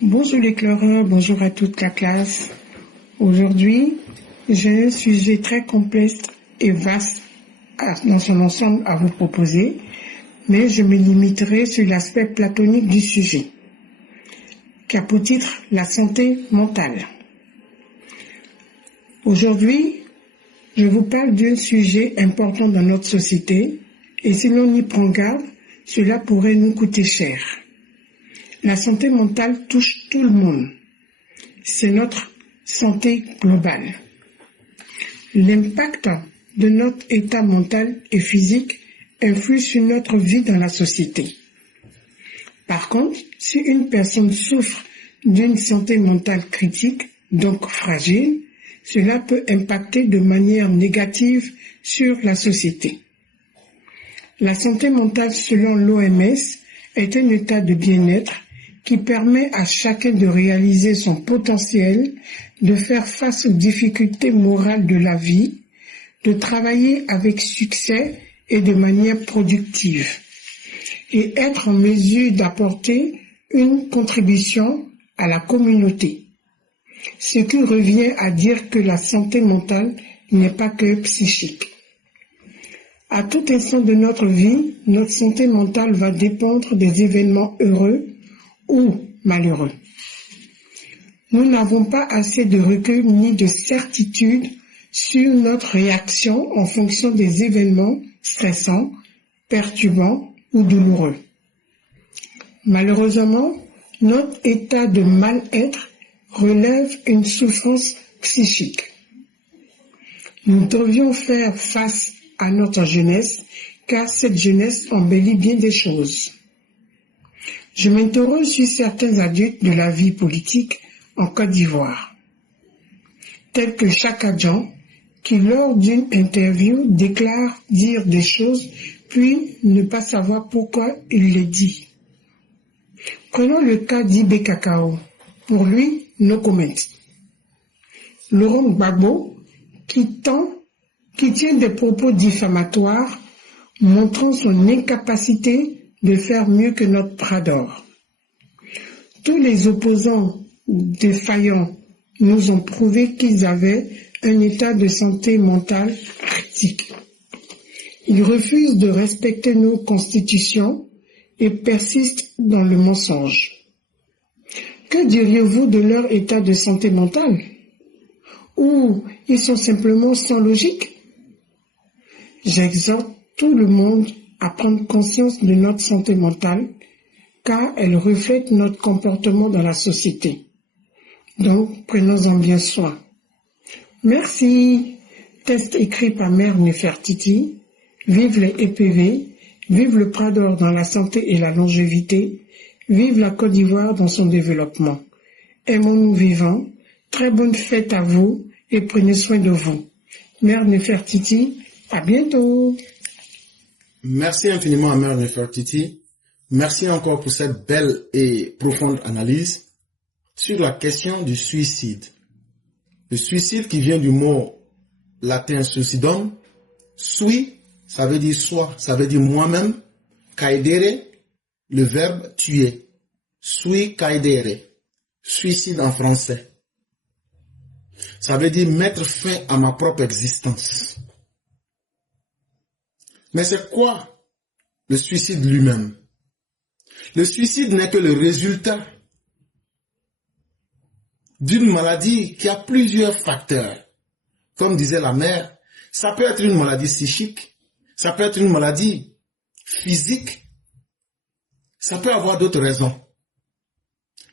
Bonjour les Chlorins, bonjour à toute la classe. Aujourd'hui, j'ai un sujet très complexe et vaste dans son ensemble à vous proposer, mais je me limiterai sur l'aspect platonique du sujet, qui a pour titre la santé mentale. Aujourd'hui, je vous parle d'un sujet important dans notre société, et si l'on y prend garde, cela pourrait nous coûter cher. La santé mentale touche tout le monde. C'est notre santé globale. L'impact de notre état mental et physique influe sur notre vie dans la société. Par contre, si une personne souffre d'une santé mentale critique, donc fragile, cela peut impacter de manière négative sur la société. La santé mentale, selon l'OMS, est un état de bien-être qui permet à chacun de réaliser son potentiel, de faire face aux difficultés morales de la vie, de travailler avec succès et de manière productive, et être en mesure d'apporter une contribution à la communauté. Ce qui revient à dire que la santé mentale n'est pas que psychique. À tout instant de notre vie, notre santé mentale va dépendre des événements heureux ou malheureux. Nous n'avons pas assez de recul ni de certitude sur notre réaction en fonction des événements stressants, perturbants ou douloureux. Malheureusement, notre état de mal-être relève une souffrance psychique. Nous devions faire face à notre jeunesse, car cette jeunesse embellit bien des choses. Je m'interroge sur certains adultes de la vie politique en Côte d'Ivoire, tels que Chaka Dian, qui lors d'une interview déclare dire des choses, puis ne pas savoir pourquoi il les dit. Prenons le cas d'Ibé Cacao. Pour lui, no comment. Laurent Gbagbo, qui tient des propos diffamatoires, montrant son incapacité de faire mieux que notre bras d'or. Tous les opposants défaillants nous ont prouvé qu'ils avaient un état de santé mentale critique. Ils refusent de respecter nos constitutions et persistent dans le mensonge. Que diriez-vous de leur état de santé mentale? Ou ils sont simplement sans logique? J'exhorte tout le monde à prendre conscience de notre santé mentale, car elle reflète notre comportement dans la société. Donc, prenons-en bien soin. Merci. Texte écrit par Mère Nefertiti. Vive les EPV. Vive le Prador dans la santé et la longévité. Vive la Côte d'Ivoire dans son développement. Aimons-nous vivants. Très bonne fête à vous et prenez soin de vous. Mère Nefertiti, à bientôt. Merci infiniment à Mère Nefertiti. Merci encore pour cette belle et profonde analyse sur la question du suicide. Le suicide qui vient du mot latin suicidum. Sui, ça veut dire soi, ça veut dire moi-même. Caedere, le verbe tuer. Sui caedere, suicide en français. Ça veut dire mettre fin à ma propre existence. Mais c'est quoi le suicide lui-même? Le suicide n'est que le résultat d'une maladie qui a plusieurs facteurs. Comme disait la mère, ça peut être une maladie psychique, ça peut être une maladie physique, ça peut avoir d'autres raisons.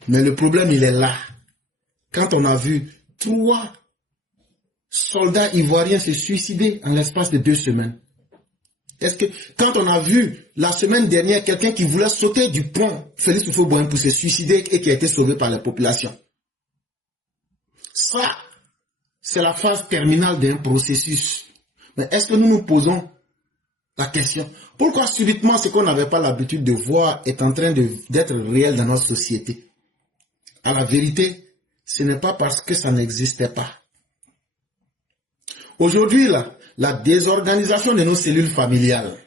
Mais le problème, il est là. Quand on a vu 3 soldats ivoiriens se suicider en l'espace de 2 semaines. Est-ce que quand on a vu la semaine dernière quelqu'un qui voulait sauter du pont Félix Houphouët-Boigny pour se suicider et qui a été sauvé par la population? Ça, c'est la phase terminale d'un processus. Mais est-ce que nous nous posons la question, pourquoi subitement ce qu'on n'avait pas l'habitude de voir est en train d'être réel dans notre société? À la vérité, ce n'est pas parce que ça n'existait pas. Aujourd'hui, la désorganisation de nos cellules familiales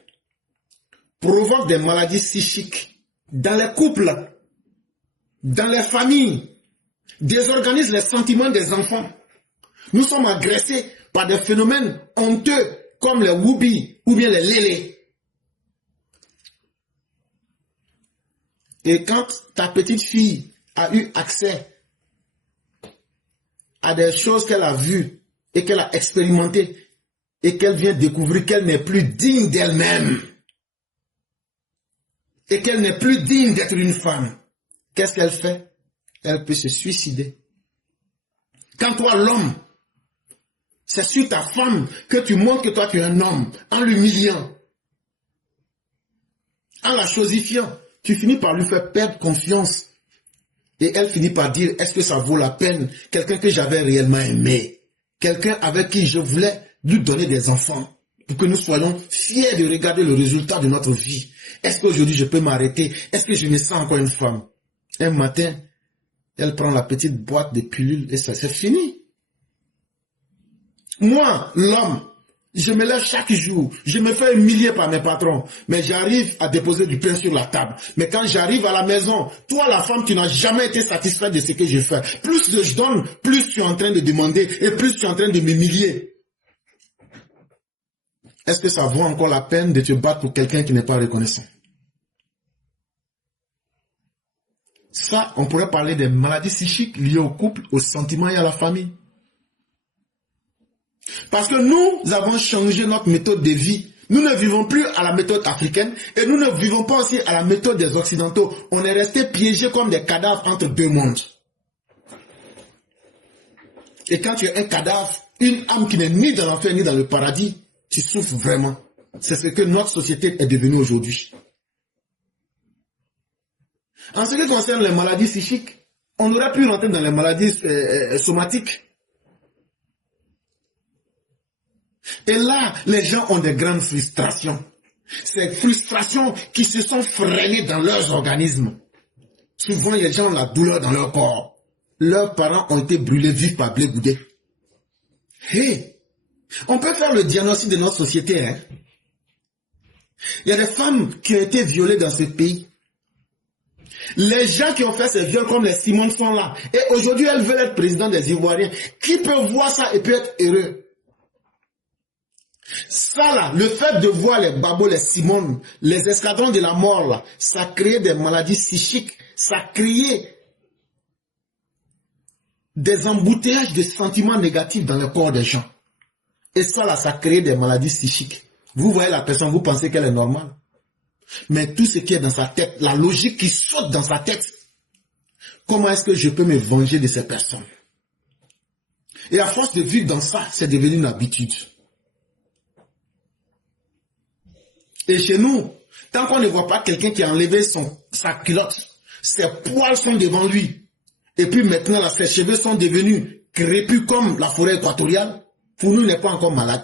provoque des maladies psychiques dans les couples dans les familles, désorganise les sentiments des enfants. Nous sommes agressés par des phénomènes honteux comme les woubi ou bien les lélés. Et quand ta petite fille a eu accès à des choses qu'elle a vues et qu'elle a expérimentées et qu'elle vient découvrir qu'elle n'est plus digne d'elle-même et qu'elle n'est plus digne d'être une femme, qu'est-ce qu'elle fait? Elle peut se suicider. Quand toi, l'homme, c'est sur ta femme que tu montres que toi tu es un homme, en l'humiliant, en la chosifiant, tu finis par lui faire perdre confiance. Et elle finit par dire, est-ce que ça vaut la peine? Quelqu'un que j'avais réellement aimé, quelqu'un avec qui je voulais lui donner des enfants, pour que nous soyons fiers de regarder le résultat de notre vie. Est-ce qu'aujourd'hui je peux m'arrêter? Est-ce que je me sens encore une femme? Un matin, elle prend la petite boîte de pilules et ça, c'est fini. Moi, l'homme, je me lève chaque jour, je me fais humilier par mes patrons, mais j'arrive à déposer du pain sur la table. Mais quand j'arrive à la maison, toi la femme, tu n'as jamais été satisfaite de ce que je fais. Plus je donne, plus tu es en train de demander et plus tu es en train de m'humilier. Est-ce que ça vaut encore la peine de te battre pour quelqu'un qui n'est pas reconnaissant? Ça, on pourrait parler des maladies psychiques liées au couple, aux sentiments et à la famille. Parce que nous avons changé notre méthode de vie. Nous ne vivons plus à la méthode africaine et nous ne vivons pas aussi à la méthode des Occidentaux. On est resté piégés comme des cadavres entre deux mondes. Et quand tu es un cadavre, une âme qui n'est ni dans l'enfer ni dans le paradis, tu souffres vraiment. C'est ce que notre société est devenue aujourd'hui. En ce qui concerne les maladies psychiques, on aurait pu rentrer dans les maladies somatiques. Et là, les gens ont des grandes frustrations. Ces frustrations qui se sont freinées dans leurs organismes. Souvent, les gens ont la douleur dans leur corps. Leurs parents ont été brûlés vifs par blé goudé. Hey, on peut faire le diagnostic de notre société. Hein? Il y a des femmes qui ont été violées dans ce pays. Les gens qui ont fait ces viols comme les Simone sont là. Et aujourd'hui, elles veulent être président des Ivoiriens. Qui peut voir ça et peut être heureux? Ça là, le fait de voir les Babos, les Simone, les escadrons de la mort là, ça crée des maladies psychiques, ça crée des embouteillages de sentiments négatifs dans le corps des gens. Et ça là, ça crée des maladies psychiques. Vous voyez la personne, vous pensez qu'elle est normale. Mais tout ce qui est dans sa tête, la logique qui saute dans sa tête, comment est-ce que je peux me venger de ces personnes? Et à force de vivre dans ça, c'est devenu une habitude. Et chez nous, tant qu'on ne voit pas quelqu'un qui a enlevé sa culotte, ses poils sont devant lui, et puis maintenant là, ses cheveux sont devenus crépus comme la forêt équatoriale, pour nous il n'est pas encore malade.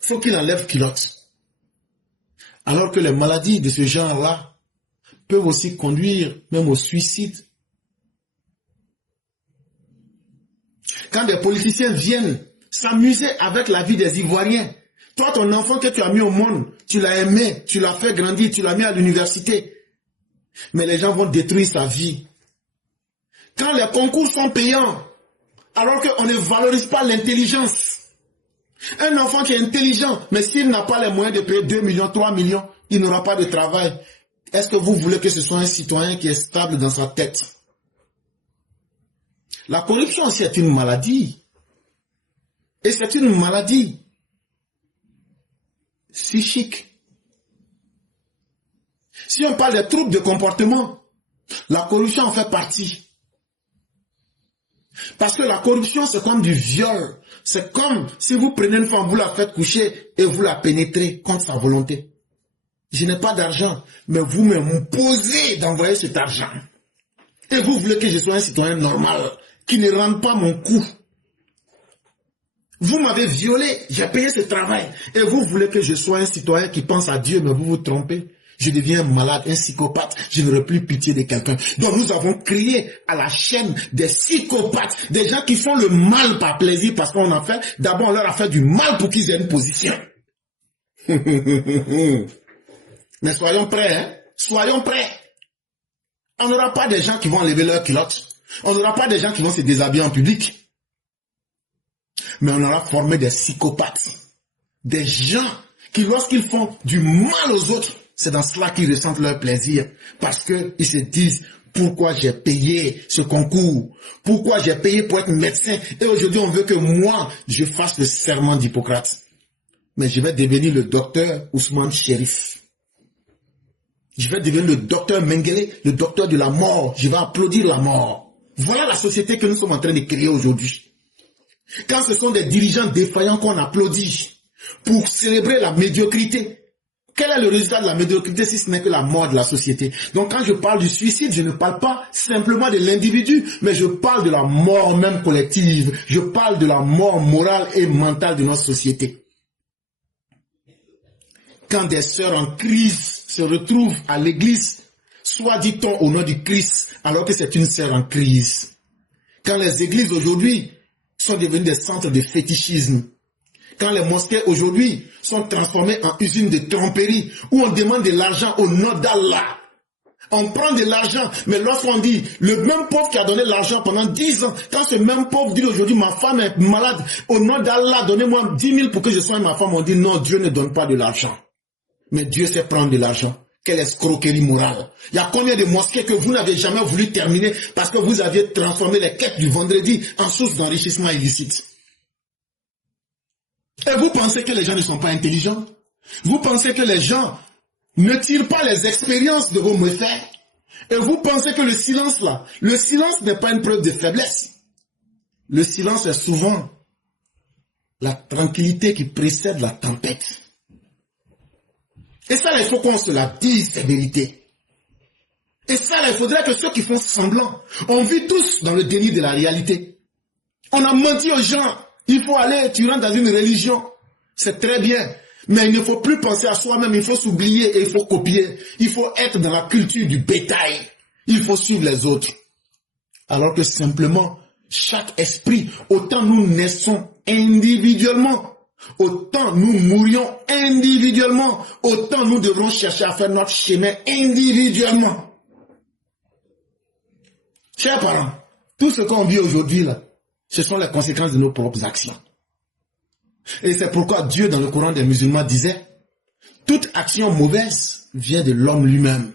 Il faut qu'il enlève culotte. Alors que les maladies de ce genre-là peuvent aussi conduire même au suicide. Quand des politiciens viennent s'amuser avec la vie des Ivoiriens, toi, ton enfant que tu as mis au monde, tu l'as aimé, tu l'as fait grandir, tu l'as mis à l'université. Mais les gens vont détruire sa vie. Quand les concours sont payants, alors qu'on ne valorise pas l'intelligence. Un enfant qui est intelligent, mais s'il n'a pas les moyens de payer 2 millions, 3 millions, il n'aura pas de travail. Est-ce que vous voulez que ce soit un citoyen qui est stable dans sa tête? La corruption aussi est une maladie. Et c'est une maladie psychique. Si on parle des troubles de comportement, la corruption en fait partie. Parce que la corruption, c'est comme du viol. C'est comme si vous prenez une femme, vous la faites coucher et vous la pénétrez contre sa volonté. Je n'ai pas d'argent, mais vous me posez d'envoyer cet argent. Et vous voulez que je sois un citoyen normal, qui ne rende pas mon coup. Vous m'avez violé, j'ai payé ce travail. Et vous voulez que je sois un citoyen qui pense à Dieu, mais vous vous trompez. Je deviens malade, un psychopathe. Je n'aurai plus pitié de quelqu'un. Donc nous avons créé à la chaîne des psychopathes, des gens qui font le mal par plaisir parce qu'on a fait, d'abord on leur a fait du mal pour qu'ils aient une position. Mais soyons prêts, hein? Soyons prêts. On n'aura pas des gens qui vont enlever leurs culottes. On n'aura pas des gens qui vont se déshabiller en public. Mais on aura formé des psychopathes. Des gens qui, lorsqu'ils font du mal aux autres, c'est dans cela qu'ils ressentent leur plaisir. Parce qu'ils se disent, pourquoi j'ai payé ce concours? Pourquoi j'ai payé pour être médecin? Et aujourd'hui, on veut que moi, je fasse le serment d'Hippocrate. Mais je vais devenir le docteur Ousmane Chérif. Je vais devenir le docteur Mengele, le docteur de la mort. Je vais applaudir la mort. Voilà la société que nous sommes en train de créer aujourd'hui. Quand ce sont des dirigeants défaillants qu'on applaudit pour célébrer la médiocrité, quel est le résultat de la médiocrité si ce n'est que la mort de la société? Donc quand je parle du suicide, je ne parle pas simplement de l'individu, mais je parle de la mort même collective. Je parle de la mort morale et mentale de notre société. Quand des sœurs en crise se retrouvent à l'église, soit dit-on au nom du Christ, alors que c'est une sœur en crise. Quand les églises aujourd'hui sont devenues des centres de fétichisme, quand les mosquées aujourd'hui sont transformées en usines de tromperie, où on demande de l'argent au nom d'Allah. On prend de l'argent, mais lorsqu'on dit, le même pauvre qui a donné l'argent pendant 10 ans, quand ce même pauvre dit aujourd'hui, ma femme est malade, au nom d'Allah, donnez-moi 10 000 pour que je soigne ma femme, on dit non, Dieu ne donne pas de l'argent. Mais Dieu sait prendre de l'argent. Quelle escroquerie morale. Il y a combien de mosquées que vous n'avez jamais voulu terminer parce que vous aviez transformé les quêtes du vendredi en source d'enrichissement illicite? Et vous pensez que les gens ne sont pas intelligents? Vous pensez que les gens ne tirent pas les expériences de vos méfaits? Et vous pensez que le silence là, le silence n'est pas une preuve de faiblesse. Le silence est souvent la tranquillité qui précède la tempête. Et ça, là, il faut qu'on se la dise, ces vérités. Et ça, là, il faudrait que ceux qui font semblant, on vit tous dans le déni de la réalité. On a menti aux gens. Il faut aller, tu rentres dans une religion. C'est très bien. Mais il ne faut plus penser à soi-même. Il faut s'oublier et il faut copier. Il faut être dans la culture du bétail. Il faut suivre les autres. Alors que simplement, chaque esprit, autant nous naissons individuellement, autant nous mourions individuellement, autant nous devrons chercher à faire notre chemin individuellement. Chers parents, tout ce qu'on vit aujourd'hui là, ce sont les conséquences de nos propres actions. Et c'est pourquoi Dieu dans le Coran des musulmans disait, toute action mauvaise vient de l'homme lui-même.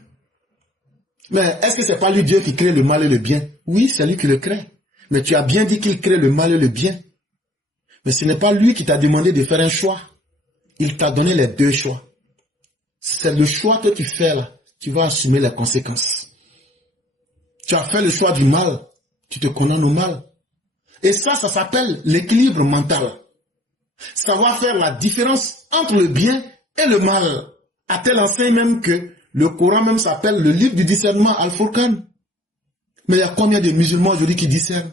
Mais est-ce que c'est pas lui Dieu qui crée le mal et le bien? Oui, c'est lui qui le crée. Mais tu as bien dit qu'il crée le mal et le bien. Mais ce n'est pas lui qui t'a demandé de faire un choix. Il t'a donné les deux choix. C'est le choix que tu fais là. Tu vas assumer les conséquences. Tu as fait le choix du mal. Tu te condamnes au mal. Et ça s'appelle l'équilibre mental. Savoir faire la différence entre le bien et le mal. À tel enseigne même que le Coran même s'appelle le livre du discernement Al-Furqan. Mais il y a combien de musulmans aujourd'hui qui discernent?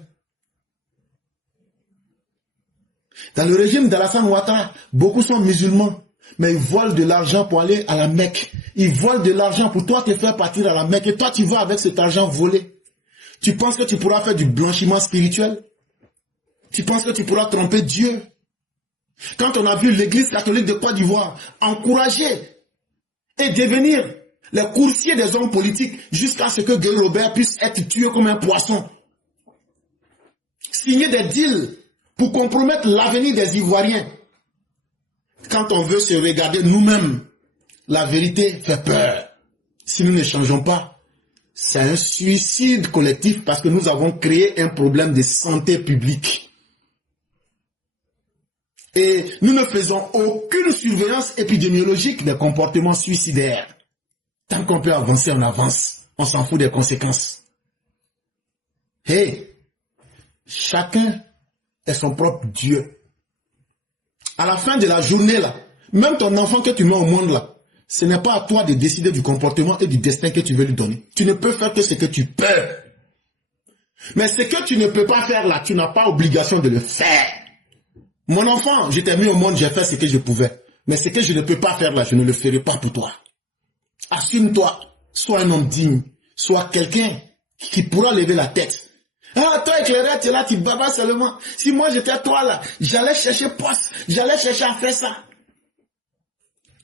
Dans le régime d'Alassane Ouattara, beaucoup sont musulmans, mais ils volent de l'argent pour aller à la Mecque. Ils volent de l'argent pour toi te faire partir à la Mecque et toi tu vas avec cet argent volé. Tu penses que tu pourras faire du blanchiment spirituel? Tu penses que tu pourras tromper Dieu? Quand on a vu l'église catholique de Côte d'Ivoire encourager et devenir les coursiers des hommes politiques jusqu'à ce que Guy Robert puisse être tué comme un poisson, signer des deals pour compromettre l'avenir des Ivoiriens. Quand on veut se regarder nous-mêmes, la vérité fait peur. Si nous ne changeons pas, c'est un suicide collectif parce que nous avons créé un problème de santé publique. Et nous ne faisons aucune surveillance épidémiologique des comportements suicidaires. Tant qu'on peut avancer, on avance. On s'en fout des conséquences. Hey, chacun est son propre Dieu. À la fin de la journée, là, même ton enfant que tu mets au monde, là, ce n'est pas à toi de décider du comportement et du destin que tu veux lui donner. Tu ne peux faire que ce que tu peux. Mais ce que tu ne peux pas faire, là, tu n'as pas obligation de le faire. Mon enfant, je t'ai mis au monde, j'ai fait ce que je pouvais. Mais ce que je ne peux pas faire, là, je ne le ferai pas pour toi. Assume-toi, sois un homme digne, sois quelqu'un qui pourra lever la tête. Ah, toi éclairé, tu es là, tu babas seulement. Si moi j'étais toi là, j'allais chercher poste, j'allais chercher à faire ça.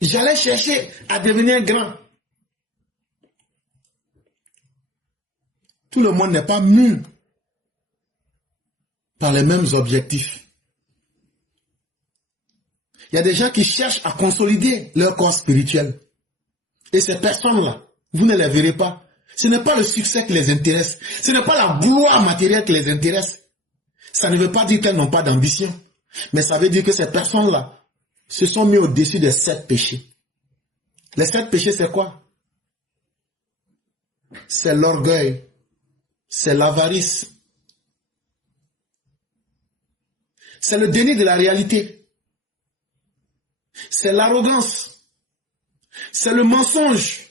J'allais chercher à devenir grand. Tout le monde n'est pas mu par les mêmes objectifs. Il y a des gens qui cherchent à consolider leur corps spirituel. Et ces personnes-là, vous ne les verrez pas. Ce n'est pas le succès qui les intéresse. Ce n'est pas la gloire matérielle qui les intéresse. Ça ne veut pas dire qu'elles n'ont pas d'ambition. Mais ça veut dire que ces personnes-là se sont mis au-dessus des 7 péchés. Les 7 péchés, c'est quoi? C'est l'orgueil. C'est l'avarice. C'est le déni de la réalité. C'est l'arrogance. C'est le mensonge.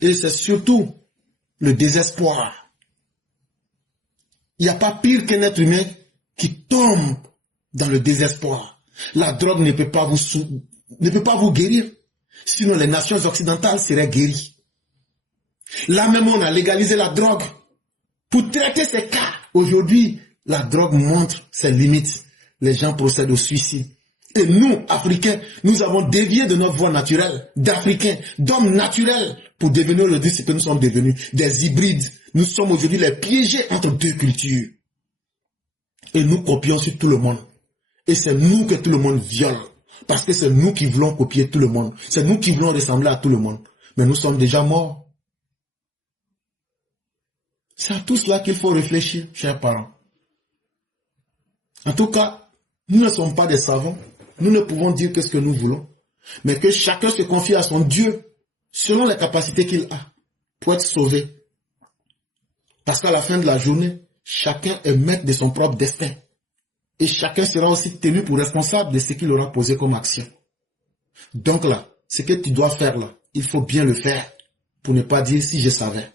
Et c'est surtout le désespoir. Il n'y a pas pire qu'un être humain qui tombe dans le désespoir. La drogue ne peut pas vous guérir. Sinon, les nations occidentales seraient guéries. Là même, on a légalisé la drogue. Pour traiter ces cas, aujourd'hui, la drogue montre ses limites. Les gens procèdent au suicide. Et nous, Africains, nous avons dévié de notre voie naturelle, d'Africains, d'hommes naturels, pour devenir aujourd'hui ce que nous sommes devenus, des hybrides. Nous sommes aujourd'hui les piégés entre 2 cultures. Et nous copions sur tout le monde. Et c'est nous que tout le monde viole. Parce que c'est nous qui voulons copier tout le monde. C'est nous qui voulons ressembler à tout le monde. Mais nous sommes déjà morts. C'est à tout cela qu'il faut réfléchir, chers parents. En tout cas, nous ne sommes pas des savants. Nous ne pouvons dire que ce que nous voulons. Mais que chacun se confie à son Dieu, selon les capacités qu'il a, pour être sauvé. Parce qu'à la fin de la journée, chacun est maître de son propre destin. Et chacun sera aussi tenu pour responsable de ce qu'il aura posé comme action. Donc là, ce que tu dois faire là, il faut bien le faire, pour ne pas dire si je savais.